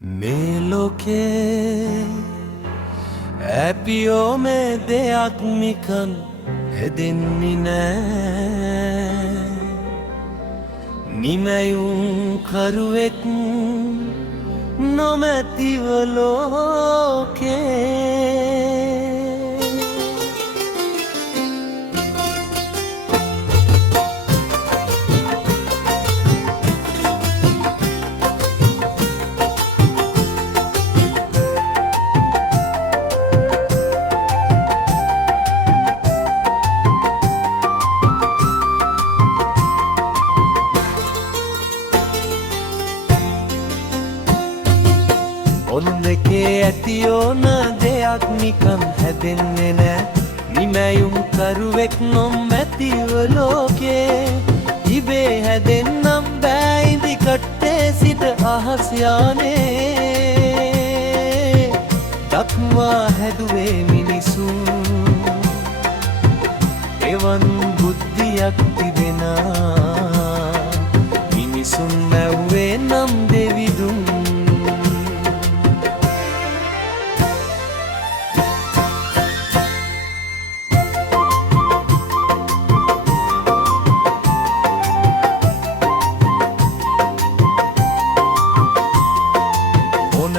මේ ලෝකේ ඇපියෝ මේ දෙයක් නිකන් හැදෙන්නේ නෑ. නිමැයුම් කරුවෙක් නොමැතිව ලෝකේ. ඔන්නකේ ඇති ඕන දෙයක් නිකන් හැදෙන්නේ නෑ. නිමැයුම් කරුවෙක් නොමැතිව ලෝකේ. ඉබේ හැදෙන්නම් බෑ ඉදි කට්ටේ සිට අහස් යානේ. දක්වා හැදුවේ මිනිසුන් එවන් බුද්ධියක් තිබෙනා. මිනිසුන් මැව්වේ නම් දෙවිදුන්.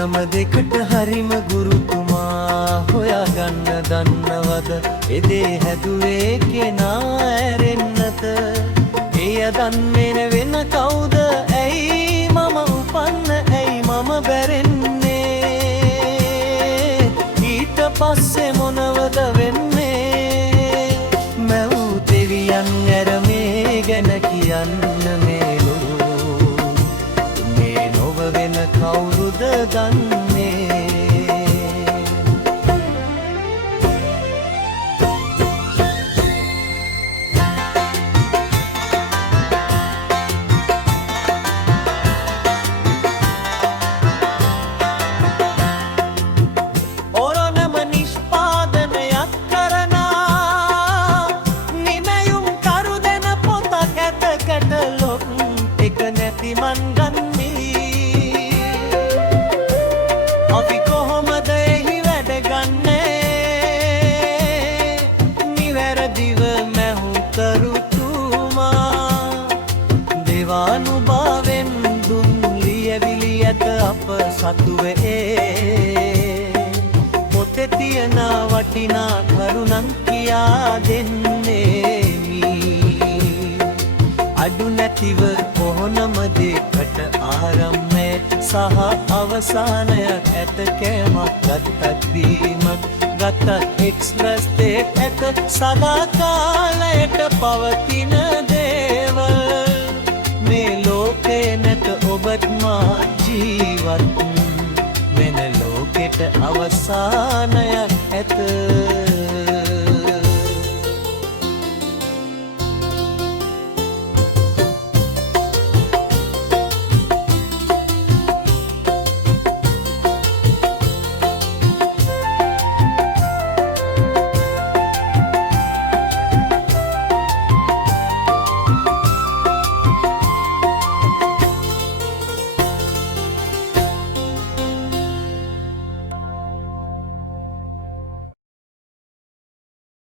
නම දෙකට හරිම ගුරුතුමා හොයාගන්න දන්නවද? එදේ හැදුවේ කෙනා ඇරෙන්නත. එය දන්නේ වෙන කවුද? ඇයි මම උපන්න, ඇයි මම බැරෙන්නේ? ඊට පස්සේ මොනවද වෙන්නේ? මැව් දෙවියන් ඇර මේ ගැන කියන්න මේලෝ. මේ නොව වෙන කවුරුද දන්නේ? ඕනම නිෂ්පාදනයක් කරනා නිමැයුම් කරු දෙන පොතක් ඇත කැටලොග් එක නැති මන් ගන්නේ. අපි කොහොමද එහි වැඩ ගන්නේ? නිවැරදිව මැහුම්කරුතුමා දේවානුභාවෙන් දුන් ලියවිලි ඇත අප සතුවේ. පොතේ තියෙන වටිනා කරුණන් කියා දෙන්නේ මී. අඩු නැතිව කොහොනම දෙකට ආරම්භය සහ අවසානයක් ඇත. කෑමක් ගත්තත් දීමක් ගත්තත් එක්ස්ප්‍රස් දෙයක් ඇත. සදා කාලයට පවතින දේවල් මේ